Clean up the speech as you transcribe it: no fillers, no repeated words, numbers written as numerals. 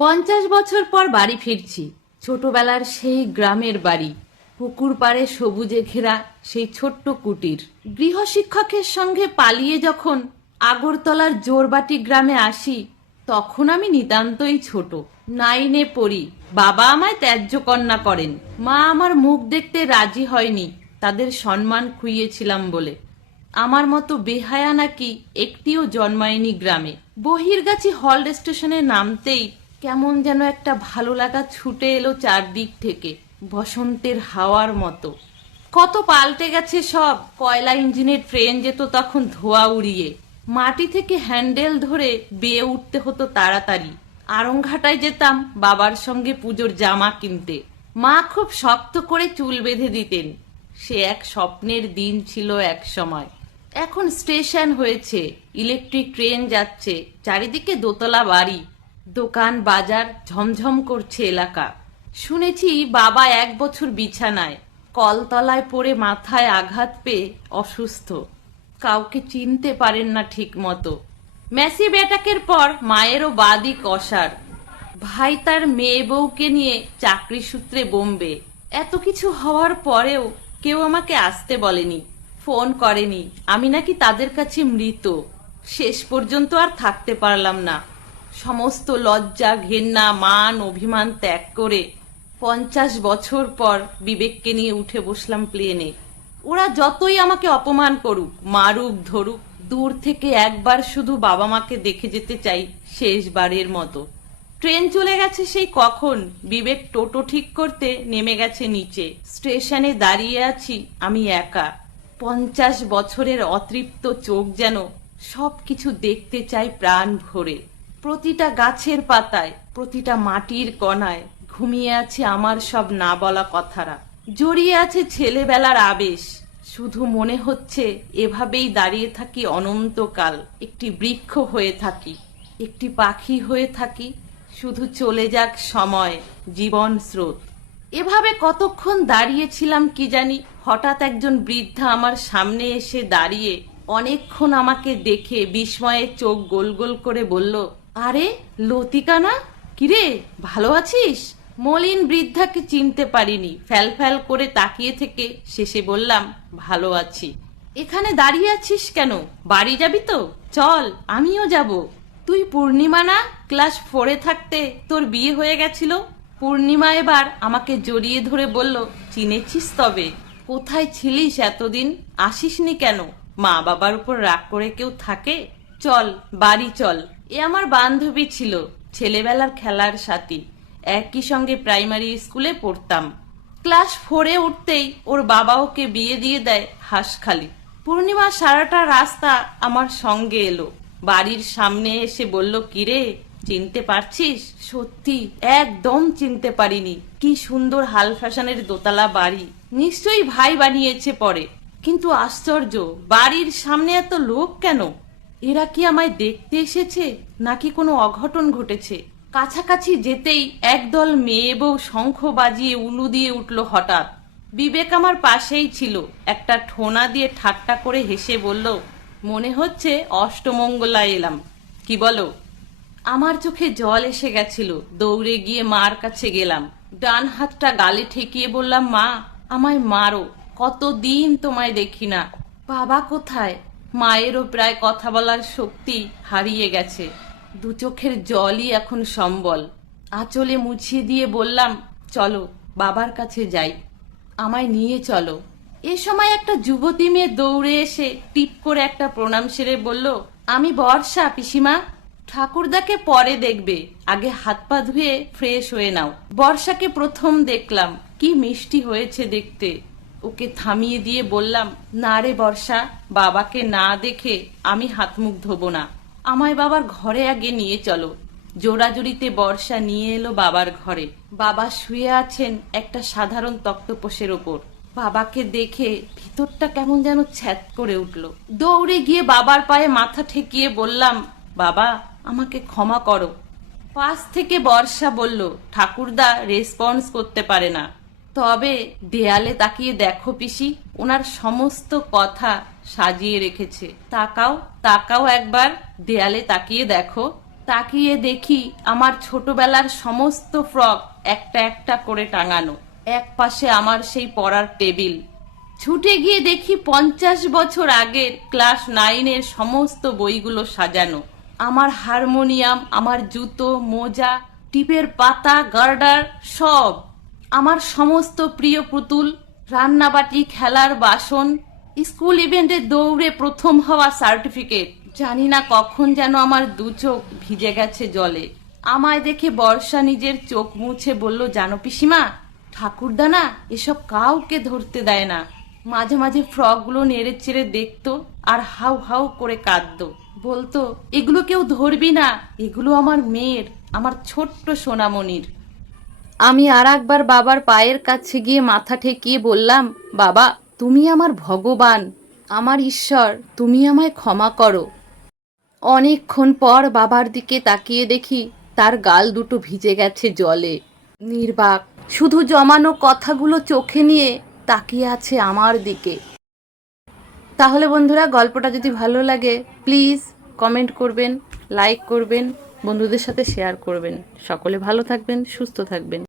50 বছর পর বাড়ি ফিরছি। ছোটবেলার সেই গ্রামের বাড়ি, পুকুর পাড়ে সবুজে ঘেরা সেই ছোট্ট কুটির। গৃহশিক্ষকের সঙ্গে পালিয়ে যখন আগরতলার জোরবাটি গ্রামে আসি, তখন আমি নিতান্তই ছোট, 9-এ পড়ি। বাবা আমায় ত্যায্য কন্যা করেন। মা আমার মুখ দেখতে রাজি হয়নি, তাদের সম্মান খুইয়েছিলাম বলে। আমার মতো বেহায়া নাকি একটিও জন্মায়নি গ্রামে। বহির্গাছি হল্ট স্টেশনে নামতেই কেমন যেন একটা ভালো লাগা ছুটে এলো চারদিক থেকে, বসন্তের হাওয়ার মতো। কত পাল্টে গেছে সব। কয়লা ইঞ্জিনের ট্রেন যেত তখন ধোঁয়া উড়িয়ে, মাটি থেকে হ্যান্ডেল ধরে বেয়ে উঠতে হতো তাড়াতাড়ি। আড়ংঘাটায় যেতাম বাবার সঙ্গে পুজোর জামা কিনতে। মা খুব শক্ত করে চুল বেঁধে দিতেন। সে এক স্বপ্নের দিন ছিল এক সময়। এখন স্টেশন হয়েছে, ইলেকট্রিক ট্রেন যাচ্ছে, চারিদিকে দোতলা বাড়ি, দোকান বাজার, ঝমঝম করছে এলাকা। শুনেছি বাবা 1 বছর বিছানায়, কলতলায় পড়ে মাথায় আঘাত পেয়ে অসুস্থ, কাউকে চিনতে পারেন না ঠিক মতো। মেসি ব্যাটাকের পর মায়েরও বাদিক অসার। ভাই তার মেয়ে বউকে নিয়ে চাকরি সূত্রে বোম্বে। এত কিছু হওয়ার পরেও কেউ আমাকে আসতে বলেনি, ফোন করেনি। আমি নাকি তাদের কাছে মৃত। শেষ পর্যন্ত আর থাকতে পারলাম না। সমস্ত লজ্জা, ঘেন্না, মান, অভিমান ত্যাগ করে 50 বছর পর বিবেককে নিয়ে উঠে বসলাম প্লেনে। ওরা যতই আমাকে অপমান করুক, মারুক, ধরুক, দূর থেকে একবার শুধু বাবা মাকে দেখে যেতে চাই, শেষবারের মতো। ট্রেন চলে গেছে সেই কখন। বিবেক টোটো ঠিক করতে নেমে গেছে নিচে। স্টেশনে দাঁড়িয়ে আছি আমি একা। 50 বছরের অতৃপ্ত চোখ যেন সবকিছু দেখতে চাই প্রাণ ভরে। প্রতিটা গাছের পাতায়, প্রতিটা মাটির কণায় ঘুমিয়ে আছে আমার সব না বলা কথারা। জড়িয়ে আছে ছেলেবেলার আবেশ। শুধু মনে হচ্ছে এভাবেই দাঁড়িয়ে থাকি অনন্তকাল। একটি বৃক্ষ হয়ে থাকি, একটি পাখি হয়ে থাকি, শুধু চলে যাক সময়, জীবন স্রোত। এভাবে কতক্ষণ দাঁড়িয়েছিলাম কি জানি। হঠাৎ একজন বৃদ্ধা আমার সামনে এসে দাঁড়িয়ে অনেকক্ষণ আমাকে দেখে বিস্ময়ে চোখ গোল গোল করে বলল, আরে লতিকা না? কিরে, ভালো আছিস? মলিন বৃদ্ধাকে চিনতে পারিনি। ফ্যাল ফ্যাল করে তাকিয়ে থেকে শেষে বললাম, ভালো আছি। এখানে দাঁড়িয়ে আছিস কেন? বাড়ি যাবি তো? চল, আমিও যাব। তুই পূর্ণিমা না? ক্লাস 4-এ থাকতে তোর বিয়ে হয়ে গেছিল। পূর্ণিমা এবার আমাকে জড়িয়ে ধরে বলল, চিনেছিস তবে? কোথায় ছিলিস এতদিন? আসিসনি কেন? মা বাবার উপর রাগ করে কেউ থাকে? চল, বাড়ি চল। এ আমার বান্ধবী ছিল, ছেলেবেলার খেলার সাথী। একই সঙ্গে প্রাইমারি স্কুলে পড়তাম। ক্লাস 4-এ উঠতেই ওর বাবা ওকে বিয়ে দিয়ে দেয় হাঁসখালি। পূর্ণিমা সারাটা রাস্তা আমার সঙ্গে এলো। বাড়ির সামনে এসে বলল, কিরে, চিনতে পারছিস? সত্যি একদম চিনতে পারিনি। কি সুন্দর হাল ফ্যাশনের দোতলা বাড়ি, নিশ্চয়ই ভাই বানিয়েছে পরে। কিন্তু আশ্চর্য, বাড়ির সামনে এত লোক কেন? এরা কি আমায় দেখতে এসেছে নাকি কোনো অঘটন ঘটেছে? কাছাকাছি যেতেই একদল মেয়ে বউ শঙ্খ বাজিয়ে উলু দিয়ে উঠল হঠাৎ। বিবেক আমার পাশেই ছিল। একটা ঠোনা দিয়ে ঠাট্টা করে হেসে বলল, মনে হচ্ছে অষ্টমঙ্গলায় এলাম। কি বলো? আমার চোখে জল এসে গেছিল। দৌড়ে গিয়ে মার কাছে গেলাম। ডান হাতটা গালে ঠেকিয়ে বললাম, মা, আমায় মারো, কতদিন তোমায় দেখি না। বাবা কোথায়? মায়েরও প্রায় কথা বলার শক্তি হারিয়ে গেছে। দু চোখের জলই এখন সম্বল। আঁচলে মুছিয়ে দিয়ে বললাম, চলো বাবার কাছে যাই, আমায় নিয়ে চলো। এ সময় একটা যুবতী মেয়ে দৌড়ে এসে টিপ করে একটা প্রণাম সেরে বলল, আমি বর্ষা পিসিমা। ঠাকুরদাকে পরে দেখবে, আগে হাত পা ধুয়ে ফ্রেশ হয়ে নাও। বর্ষাকে প্রথম দেখলাম, কি মিষ্টি হয়েছে দেখতে। ওকে থামিয়ে দিয়ে বললাম, না রে বর্ষা, বাবাকে না দেখে আমি হাত মুখ ধোবো না। আমায় বাবার ঘরে আগে নিয়ে চলো। জোড়াজুড়িতে বর্ষা নিয়ে এলো বাবার ঘরে। বাবা শুয়ে আছেন একটা সাধারণ তক্তপোষের ওপর। বাবাকে দেখে ভিতরটা কেমন যেন ছ্যাদ করে উঠল। দৌড়ে গিয়ে বাবার পায়ে মাথা ঠেকিয়ে বললাম, বাবা, আমাকে ক্ষমা করো। পাশ থেকে বর্ষা বলল, ঠাকুরদা রেসপন্স করতে পারে না। তবে দেয়ালে তাকিয়ে দেখো পিসি, ওনার সমস্ত কথা সাজিয়ে রেখেছে। তাকাও, তাকাও একবার, দেয়ালে তাকিয়ে দেখো। তাকিয়ে দেখি আমার ছোটবেলার সমস্ত ফ্রক একটা একটা করে টাঙানো, এক পাশে আমার সেই পড়ার টেবিল। ছুটে গিয়ে দেখি 50 বছর আগের ক্লাস 9-এর সমস্ত বইগুলো সাজানো, আমার হারমোনিয়াম, আমার জুতো, মোজা, টিপের পাতা, গার্ডার, সব, আমার সমস্ত প্রিয় পুতুল, রান্নাবাটি, খেলার বাসন, স্কুল ইভেন্টে দৌড়ে প্রথম হওয়া সার্টিফিকেট। জানি না কখন যেন আমার দু চোখ ভিজে গেছে জলে। আমায় দেখে বর্ষা নিজের চোখ মুছে বলল, জানো পিসিমা, ঠাকুরদা না এসব কাউকে ধরতে দেয় না। মাঝে মাঝে ফ্রকগুলো নেড়ে চেড়ে দেখতো আর হাউ হাউ করে কাঁদতো, বলতো এগুলো কেউ ধরবি না, এগুলো আমার মেয়ের, আমার ছোট্ট সোনামণির। আমি আর একবার বাবার পায়ের কাছে গিয়ে মাথা ঠেকিয়ে বললাম, বাবা তুমি আমার ভগবান, আমার ঈশ্বর, তুমি আমায় ক্ষমা করো। অনেকক্ষণ পর বাবার দিকে তাকিয়ে দেখি তার গাল দুটো ভিজে গেছে জলে, নির্বাক, শুধু জমানো কথাগুলো চোখে নিয়ে তাকিয়ে আছে আমার দিকে। তাহলে বন্ধুরা, গল্পটা যদি ভালো লাগে প্লিজ কমেন্ট করবেন, লাইক করবেন, বন্ধুদের সাথে শেয়ার করবেন। সকলে ভালো থাকবেন, সুস্থ থাকবেন।